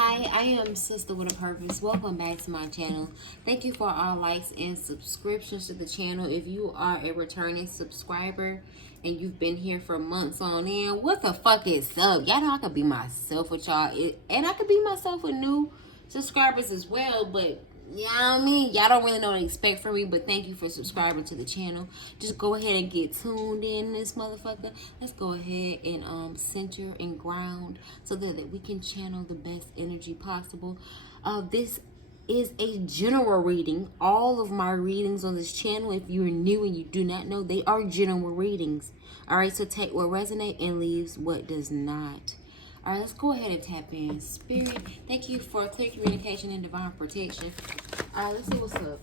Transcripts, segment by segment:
Hi, I am Sister with a Purpose. Welcome back to my channel. Thank you for all likes and subscriptions to the channel. If you are a returning subscriber and you've been here for months on end, what the fuck is up? Y'all know I could be myself with y'all. And I could be myself with new subscribers as well, but yeah, you know what I mean, y'all don't really know what to expect from me, but thank you for subscribing to the channel. Just go ahead and get tuned in this motherfucker. Let's go ahead and center and ground so that we can channel the best energy possible. This is a general reading. All of my readings on this channel, if you're new and you do not know, they are general readings. All right, so take what resonates and leaves what does not. All right, let's go ahead and tap in. Spirit, thank you for clear communication and divine protection. All right, let's see what's up.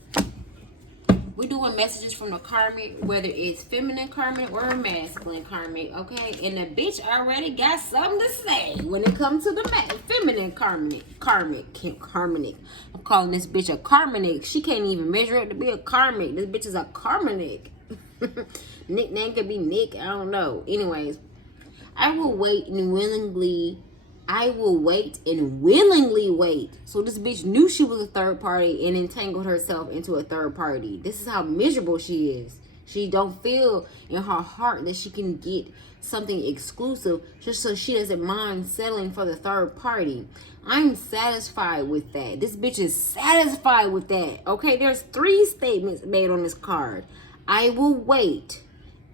We're doing messages from the karmic, whether it's feminine karmic or masculine karmic, okay? And the bitch already got something to say when it comes to the feminine karmic. I'm calling this bitch a karmic. She can't even measure up to be a karmic. This bitch is a karmic. Nickname could be Nick, I don't know. Anyways, I will wait and willingly wait. So this bitch knew she was a third party and entangled herself into a third party. This is how miserable she is. She don't feel in her heart that she can get something exclusive, just so she doesn't mind settling for the third party. I'm satisfied with that. This bitch is satisfied with that. Okay, there's 3 statements made on this card. I will wait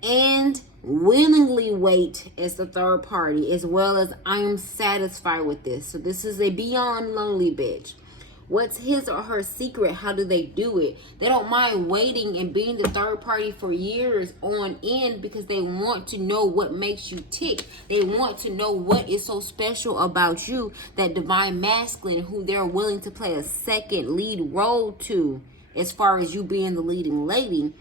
and willingly wait as the third party, as well as I am satisfied with this. So this is a beyond lonely bitch. What's his or her secret? How do they do it? They don't mind waiting and being the third party for years on end because they want to know what makes you tick. They want to know what is so special about you, that divine masculine who they're willing to play a second lead role to, as far as you being the leading lady.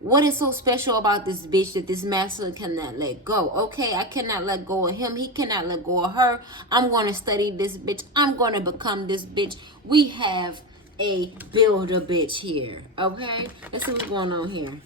What is so special about this bitch that this masculine cannot let go? Okay, I cannot let go of him. He cannot let go of her. I'm going to study this bitch. I'm going to become this bitch. We have a builder bitch here. Okay? Let's see what's going on here.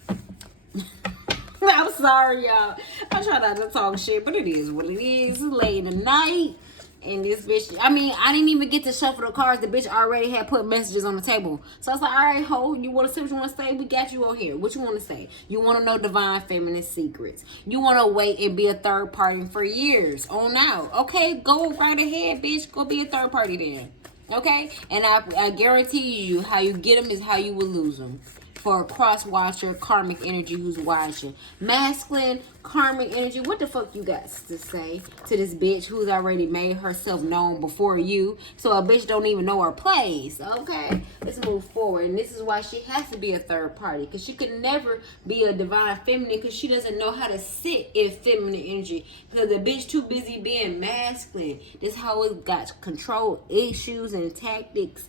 I'm sorry, y'all. I try not to talk shit, but it is what it is. It's late at night. And this bitch, I mean, I didn't even get to shuffle the cards. The bitch already had put messages on the table. So I was like, all right, ho, you want to say what you want to say? We got you on here. What you want to say? You want to know divine feminine secrets. You want to wait and be a third party for years on out. Okay, go right ahead, bitch. Go be a third party then. Okay? And I guarantee you, how you get them is how you will lose them. For a cross-watcher, karmic energy who's watching. Masculine, karmic energy. What the fuck you got to say to this bitch who's already made herself known before you? So a bitch don't even know her place. Okay? Let's move forward. And this is why she has to be a third party. Because she could never be a divine feminine because she doesn't know how to sit in feminine energy. Because the bitch too busy being masculine. This hoe has got control issues and tactics.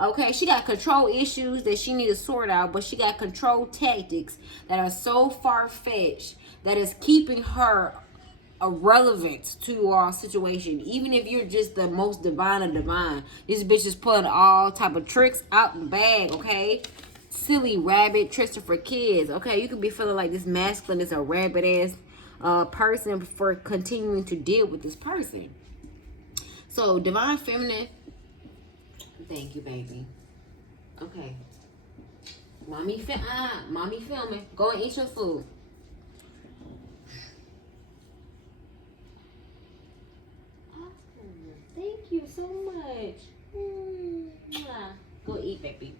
Okay, she got control issues that she need to sort out, but she got control tactics that are so far-fetched that is keeping her irrelevant to our situation. Even if you're just the most divine of divine, this bitch is putting all type of tricks out the bag, okay? Silly rabbit tricks for kids, okay? You could be feeling like this masculine is a rabbit-ass person for continuing to deal with this person. So, divine feminine. Thank you, baby. Okay. Mommy filming. Go and eat your food. Awesome. Thank you so much. Go eat, baby.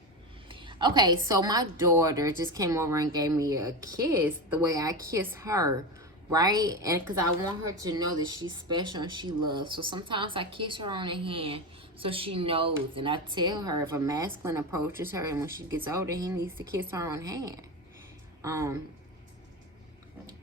Okay, so my daughter just came over and gave me a kiss the way I kiss her, right? And because I want her to know that she's special and she loves. So sometimes I kiss her on the hand so she knows. And I tell her if a masculine approaches her and when she gets older, he needs to kiss her on hand.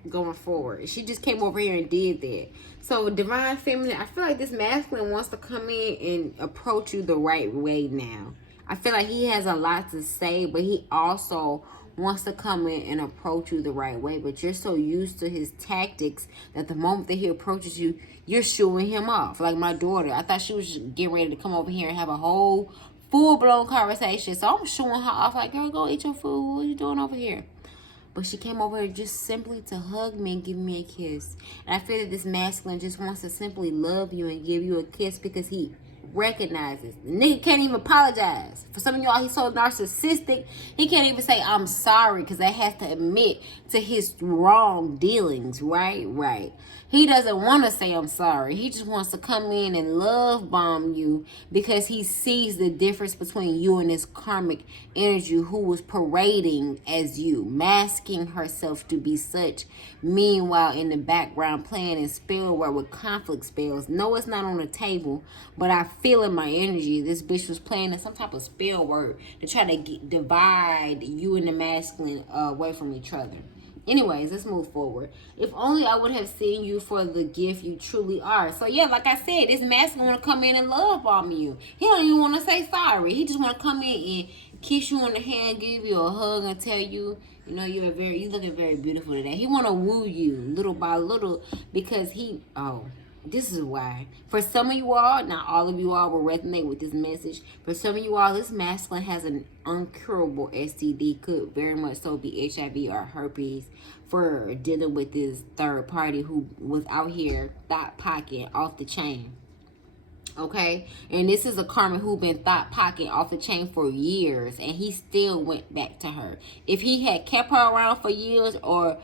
Going forward. She just came over here and did that. So divine feminine, I feel like this masculine wants to come in and approach you the right way now. I feel like he has a lot to say, but he also wants to come in and approach you the right way. But you're so used to his tactics that the moment that he approaches you, you're shooing him off. Like my daughter, I thought she was getting ready to come over here and have a whole full-blown conversation. So I'm showing her off like, girl, go eat your food. What are you doing over here? But she came over here just simply to hug me and give me a kiss. And I feel that this masculine just wants to simply love you and give you a kiss because he recognizes. The nigga can't even apologize. For some of y'all, he's so narcissistic, he can't even say, I'm sorry, because that has to admit to his wrong dealings, right? Right. He doesn't want to say, I'm sorry. He just wants to come in and love bomb you because he sees the difference between you and this karmic energy who was parading as you, masking herself to be such. Meanwhile, in the background, playing in spell work with conflict spells. No, it's not on the table, but I feel in my energy this bitch was playing in some type of spell work to try to divide you and the masculine away from each other. Anyways, let's move forward. If only I would have seen you for the gift you truly are. So yeah, like I said, this masculine want to come in and love bomb you. He don't even want to say sorry. He just want to come in and kiss you on the hand, give you a hug, and tell you, you know, you looking very beautiful today. He want to woo you little by little because this is why. For some of you all, not all of you all will resonate with this message. For some of you all, this masculine has an uncurable STD, could very much so be HIV or herpes, for dealing with this third party who was out here thought pocket off the chain. Okay, and this is a karmic who been thought pocket off the chain for years, and he still went back to her. If he had kept her around for years, or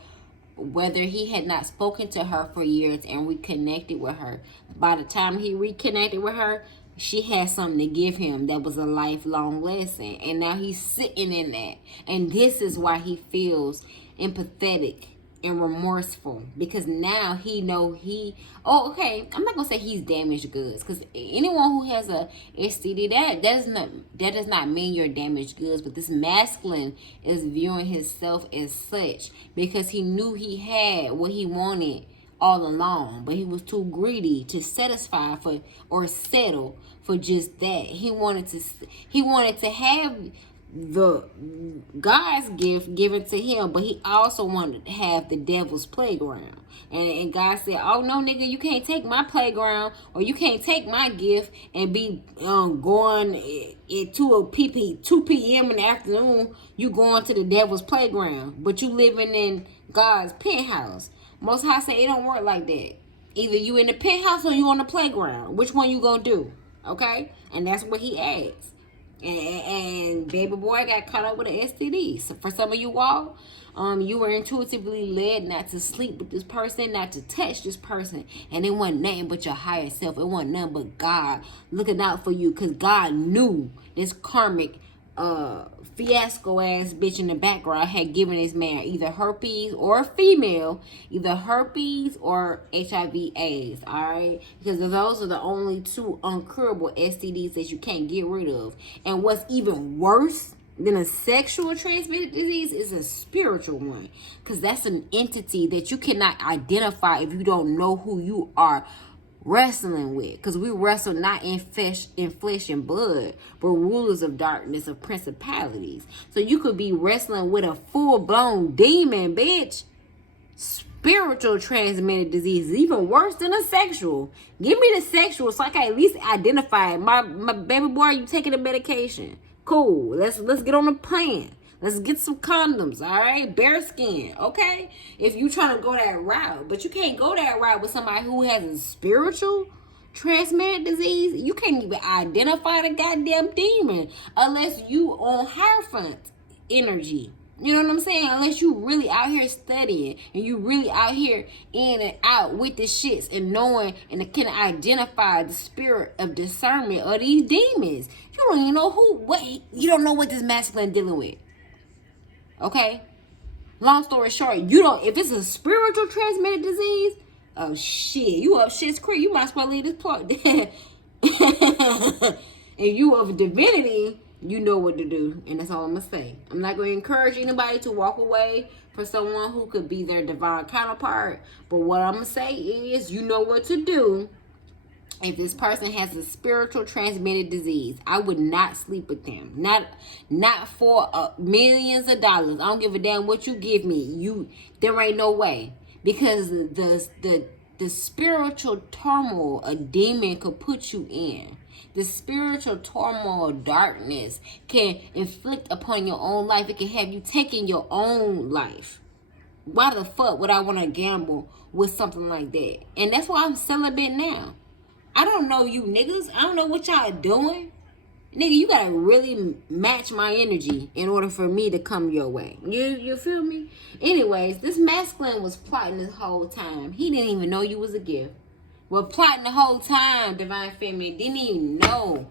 whether he had not spoken to her for years and reconnected with her, by the time he reconnected with her, she had something to give him that was a lifelong lesson, and now he's sitting in that, and this is why he feels empathetic and remorseful, because now he know I'm not gonna say he's damaged goods, because anyone who has a STD, that does not mean you're damaged goods, but this masculine is viewing himself as such because he knew he had what he wanted all along, but he was too greedy to satisfy for or settle for just that. He wanted to have the God's gift given to him, but he also wanted to have the devil's playground. And God said, oh no, nigga, you can't take my playground, or you can't take my gift and be going to a 2 p.m. in the afternoon. You going to the devil's playground, but you living in God's penthouse. Most High say it don't work like that. Either you in the penthouse or you on the playground. Which one you gonna do? Okay, and that's what he asked. And baby boy got caught up with an STD. So for some of you all, you were intuitively led not to sleep with this person, not to touch this person, and it wasn't nothing but your higher self. It wasn't nothing but God looking out for you, because God knew this karmic fiasco ass bitch in the background had given this man either herpes or a female, either herpes or HIV/AIDS. All right, because those are the only two uncurable STDs that you can't get rid of. And what's even worse than a sexual transmitted disease is a spiritual one, because that's an entity that you cannot identify if you don't know who you are wrestling with, because we wrestle not in flesh and blood, but rulers of darkness, of principalities. So you could be wrestling with a full-blown demon, bitch. Spiritual transmitted disease is even worse than a sexual. Give me the sexual so I can at least identify it. My baby boy, you taking the medication? Cool. Let's get on the plan. Let's get some condoms, all right? Bare skin, okay? If you trying to go that route. But you can't go that route with somebody who has a spiritual transmitted disease. You can't even identify the goddamn demon unless you on Hierophant energy. You know what I'm saying? Unless you really out here studying and you really out here in and out with the shits and knowing and can identify the spirit of discernment of these demons. You don't even know you don't know what this masculine dealing with. Okay, long story short, if it's a spiritual transmitted disease, oh shit, you up shit's creek, you might as well leave this part. And you of divinity, you know what to do, and that's all I'm gonna say. I'm not gonna encourage anybody to walk away for someone who could be their divine counterpart, but what I'm gonna say is, you know what to do. If this person has a spiritual transmitted disease, I would not sleep with them. Not for millions of dollars. I don't give a damn what you give me. There ain't no way. Because the spiritual turmoil a demon could put you in, the spiritual turmoil of darkness can inflict upon your own life. It can have you taking your own life. Why the fuck would I want to gamble with something like that? And that's why I'm celibate now. I don't know you niggas. I don't know what y'all doing. Nigga, you gotta really match my energy in order for me to come your way. You feel me? Anyways, this masculine was plotting this whole time. He didn't even know you was a gift. Well, plotting the whole time, Divine Feminine. Didn't even know.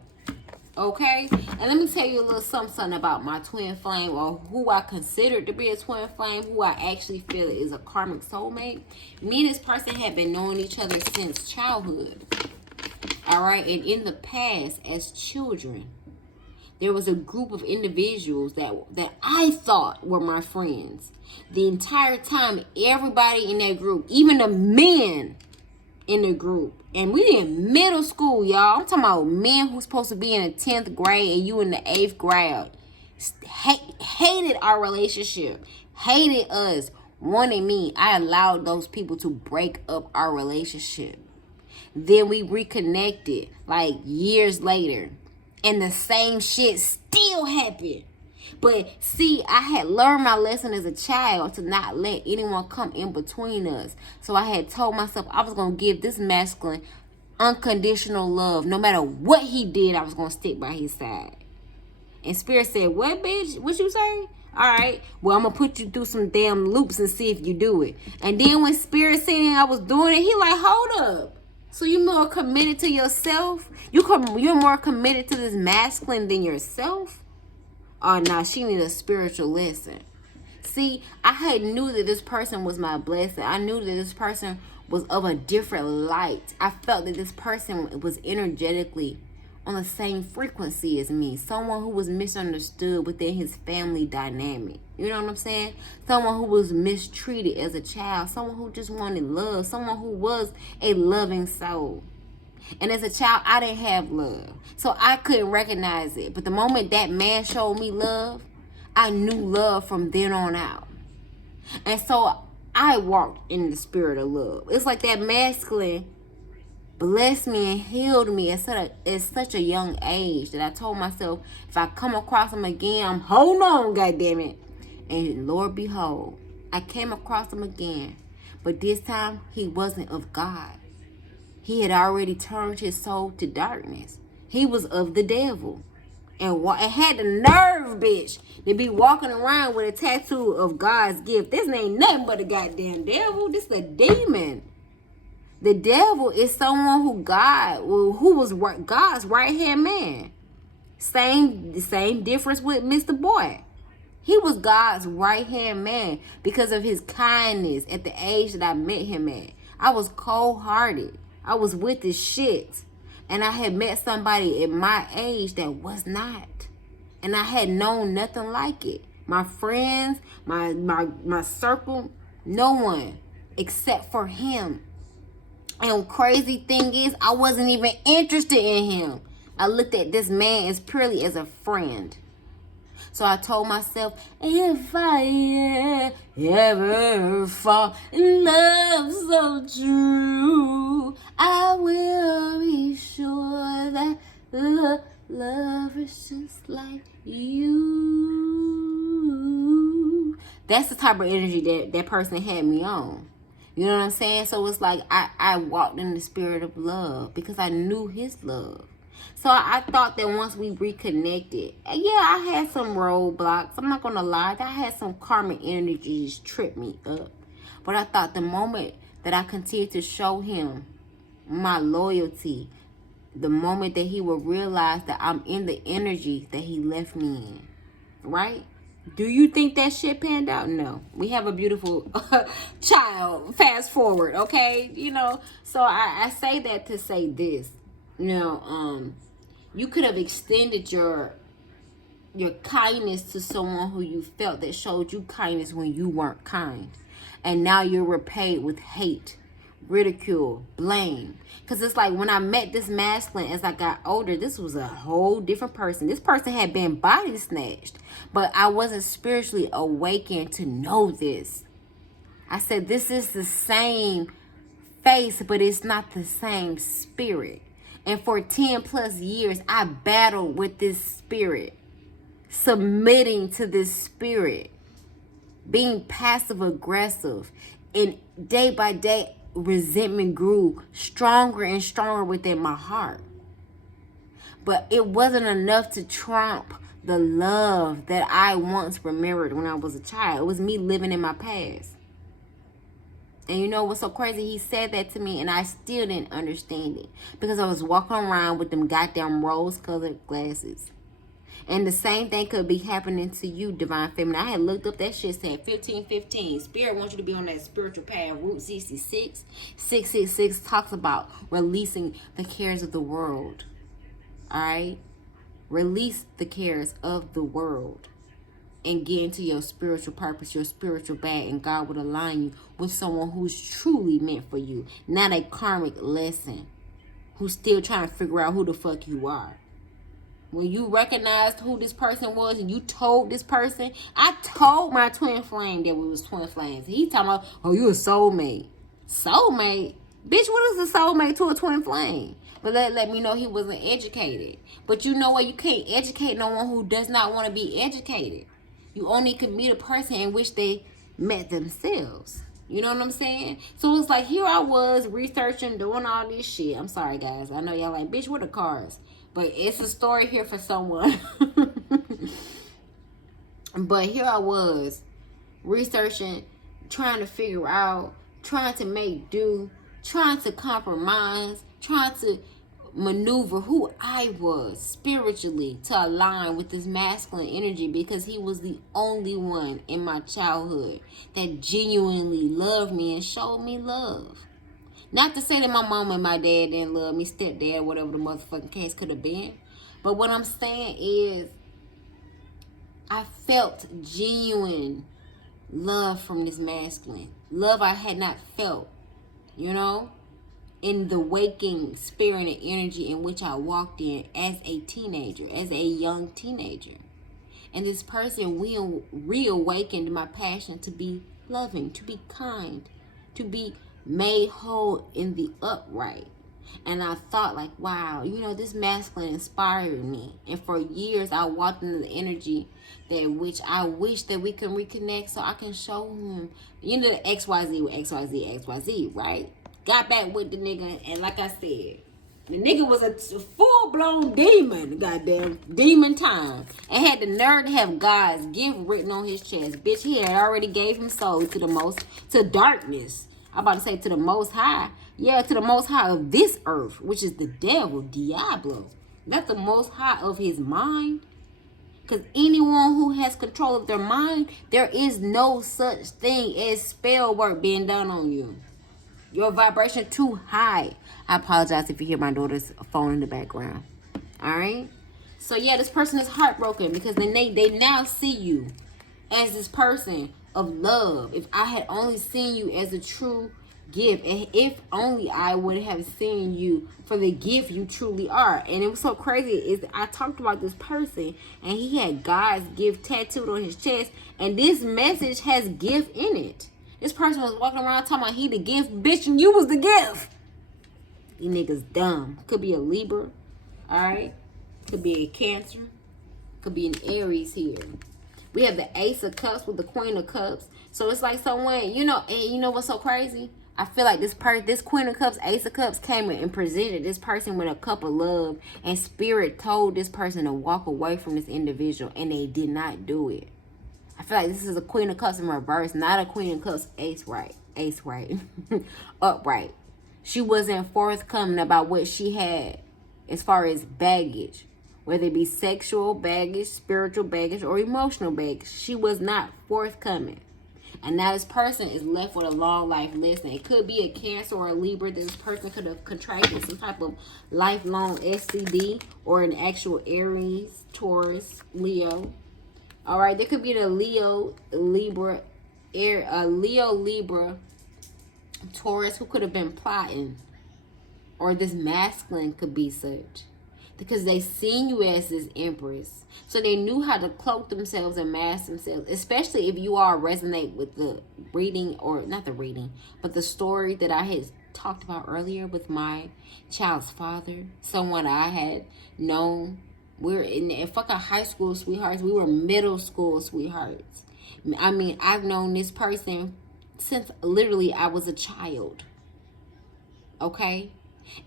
Okay? And let me tell you a little something about my twin flame, or who I consider to be a twin flame, who I actually feel is a karmic soulmate. Me and this person have been knowing each other since childhood. Alright? And in the past, as children, there was a group of individuals that I thought were my friends. The entire time, everybody in that group, even the men in the group, and we in middle school, y'all. I'm talking about men who's supposed to be in the 10th grade and you in the 8th grade. Hated our relationship. Hated us. Wanted me. I allowed those people to break up our relationship. Then we reconnected like years later. And the same shit still happened. But see, I had learned my lesson as a child to not let anyone come in between us. So I had told myself I was going to give this masculine unconditional love. No matter what he did, I was going to stick by his side. And Spirit said, what, bitch? What you say? All right. Well, I'm going to put you through some damn loops and see if you do it. And then when Spirit seen I was doing it, he like, hold up. So you're more committed to yourself? You're more committed to this masculine than yourself? Oh, nah, she need a spiritual lesson. See, I had knew that this person was my blessing. I knew that this person was of a different light. I felt that this person was energetically on the same frequency as me. Someone who was misunderstood within his family dynamic. You know what I'm saying? Someone who was mistreated as a child. Someone who just wanted love. Someone who was a loving soul. And as a child, I didn't have love. So I couldn't recognize it. But the moment that man showed me love, I knew love from then on out. And so I walked in the spirit of love. It's like that masculine blessed me and healed me at such a young age that I told myself, if I come across him again, I'm holding on, goddammit. And Lord behold, I came across him again. But this time, he wasn't of God. He had already turned his soul to darkness. He was of the devil. And had the nerve, bitch, to be walking around with a tattoo of God's gift. This ain't nothing but a goddamn devil. This is a demon. The devil is someone who was God's right-hand man. Same difference with Mr. Boy. He was God's right-hand man because of his kindness at the age that I met him at. I was cold-hearted. I was with the shit. And I had met somebody at my age that was not. And I had known nothing like it. My friends, my circle, no one except for him. And crazy thing is, I wasn't even interested in him. I looked at this man as purely as a friend. So I told myself, if I ever fall in love so true, I will be sure that love is just like you. That's the type of energy that person had me on. You know what I'm saying? So it's like I walked in the spirit of love because I knew his love. So I thought that once we reconnected, yeah, I had some roadblocks. I'm not going to lie. I had some karmic energies trip me up. But I thought the moment that I continued to show him my loyalty, the moment that he would realize that I'm in the energy that he left me in. Right? Do you think that shit panned out? No. We have a beautiful child. Fast forward, okay? You know, so I say that to say this. You know, you could have extended your kindness to someone who you felt that showed you kindness when you weren't kind. And now you're repaid with hate, ridicule, blame. Because it's like when I met this masculine as I got older, this was a whole different person. This person had been body snatched, but I wasn't spiritually awakened to know this. I said, this is the same face, but it's not the same spirit. And for 10 plus years, I battled with this spirit, submitting to this spirit, being passive aggressive. And day by day, resentment grew stronger and stronger within my heart. But it wasn't enough to trump the love that I once remembered when I was a child. It was me living in my past. And you know what's so crazy? He said that to me and I still didn't understand it. Because I was walking around with them goddamn rose-colored glasses. And the same thing could be happening to you, Divine Feminine. I had looked up that shit, said 1515. Spirit wants you to be on that spiritual path. Route 66. 666 talks about releasing the cares of the world. Alright? Release the cares of the world. And get into your spiritual purpose, your spiritual bag. And God would align you with someone who's truly meant for you. Not a karmic lesson. Who's still trying to figure out who the fuck you are. When you recognized who this person was and you told this person, I told my twin flame that we was twin flames. He talking about, oh, you a soulmate. Soulmate? Bitch, what is a soulmate to a twin flame? But let me know he wasn't educated. But you know what? You can't educate no one who does not want to be educated. You only can meet a person in which they met themselves. You know what I'm saying? So it's like, here I was researching, doing all this shit. I'm sorry, guys. I know y'all like, bitch, what are cars? But it's a story here for someone. But here I was researching, trying to figure out, trying to make do, trying to compromise, trying to maneuver who I was spiritually to align with this masculine energy, because he was the only one in my childhood that genuinely loved me and showed me love. Not to say that my mom and my dad didn't love me, stepdad, whatever the motherfucking case could have been. But what I'm saying is, I felt genuine love from this masculine. Love I had not felt, you know, in the waking spirit and energy in which I walked in as a teenager, as a young teenager. And this person reawakened my passion to be loving, to be kind, to be made whole in the upright. And I thought like, wow, you know, this masculine inspired me. And for years I walked into the energy that which I wish that we can reconnect so I can show him, you know, the XYZ with XYZ, right? Got back with the nigga, and like I said, the nigga was a full-blown demon, goddamn demon time, and had the nerve to have God's gift written on his chest. Bitch, he had already gave him soul to darkness. I'm about to say to the most high. Yeah, to the most high of this earth, which is the devil, Diablo. Not the most high of his mind. Because anyone who has control of their mind, there is no such thing as spell work being done on you. Your vibration too high. I apologize if you hear my daughter's phone in the background. Alright? So yeah, this person is heartbroken because they now see you as this person of love. If I had only seen you as a true gift, and if only I would have seen you for the gift you truly are. And it was so crazy is I talked about this person and he had God's gift tattooed on his chest, and this message has gift in it. This person was walking around talking about he the gift, bitch, and you was the gift. You niggas dumb. Could be a Libra, alright? Could be a Cancer. Could be an Aries here. We have the Ace of Cups with the Queen of Cups. So it's like someone, you know, and you know what's so crazy? I feel like this Queen of Cups, Ace of Cups came and presented this person with a cup of love, and Spirit told this person to walk away from this individual, and they did not do it. I feel like this is a Queen of Cups in reverse, not a Queen of Cups ace right, upright. She wasn't forthcoming about what she had as far as baggage, whether it be sexual baggage, spiritual baggage, or emotional baggage. She was not forthcoming. And now this person is left with a long life lesson. It could be a Cancer or a Libra. This person could have contracted some type of lifelong STD, or an actual Aries, Taurus, Leo. All right, there could be the Leo, Libra, Taurus who could have been plotting, or this masculine could be such, because they seen you as this empress, so they knew how to cloak themselves and mask themselves. Especially if you all resonate with the reading, or not the reading, but the story that I had talked about earlier with my child's father, someone I had known. We're in fucking high school sweethearts. We were middle school sweethearts. I mean, I've known this person since literally I was a child. Okay?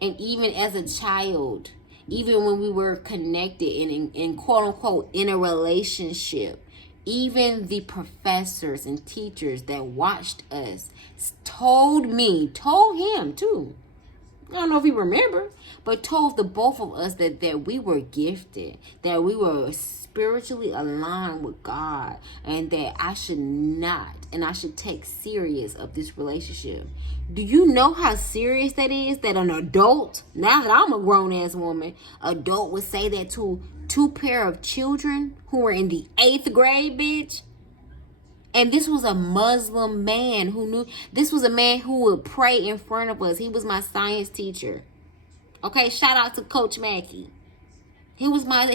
And even as a child, even when we were connected and in quote unquote in a relationship, even the professors and teachers that watched us told him too. I don't know if he remember, but told the both of us that we were gifted, that we were spiritually aligned with God, and that I should take serious of this relationship. Do you know how serious that is? That an adult, now that I'm a grown ass woman, adult would say that to two pair of children who were in the 8th grade, bitch. And this was a Muslim man who knew. This was a man who would pray in front of us. He was my science teacher. Okay, shout out to Coach Mackey. He was my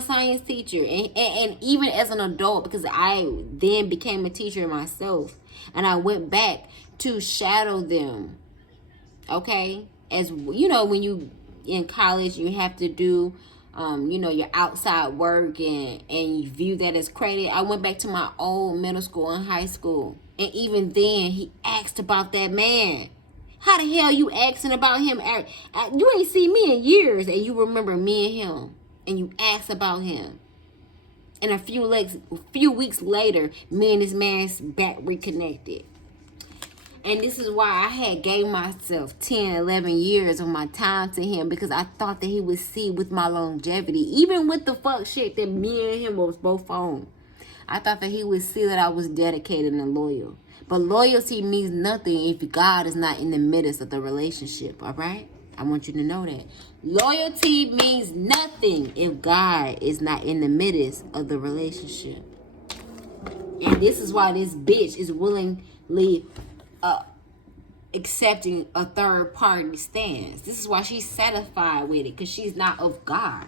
science teacher, and even as an adult, because I then became a teacher myself, and I went back to shadow them. Okay, as you know, when you in college, you have to do your outside work and you view that as credit. I went back to my old middle school and high school. And even then, he asked about that man. How the hell you asking about him? You ain't seen me in years and you remember me and him. And you asked about him. And a few weeks later, me and this man's back reconnected. And this is why I had gave myself 10, 11 years of my time to him, because I thought that he would see with my longevity, even with the fuck shit that me and him was both on. I thought that he would see that I was dedicated and loyal. But loyalty means nothing if God is not in the midst of the relationship, all right? I want you to know that. Loyalty means nothing if God is not in the midst of the relationship. And this is why this bitch is willingly accepting a third party stance. This is why she's satisfied with it, because she's not of God.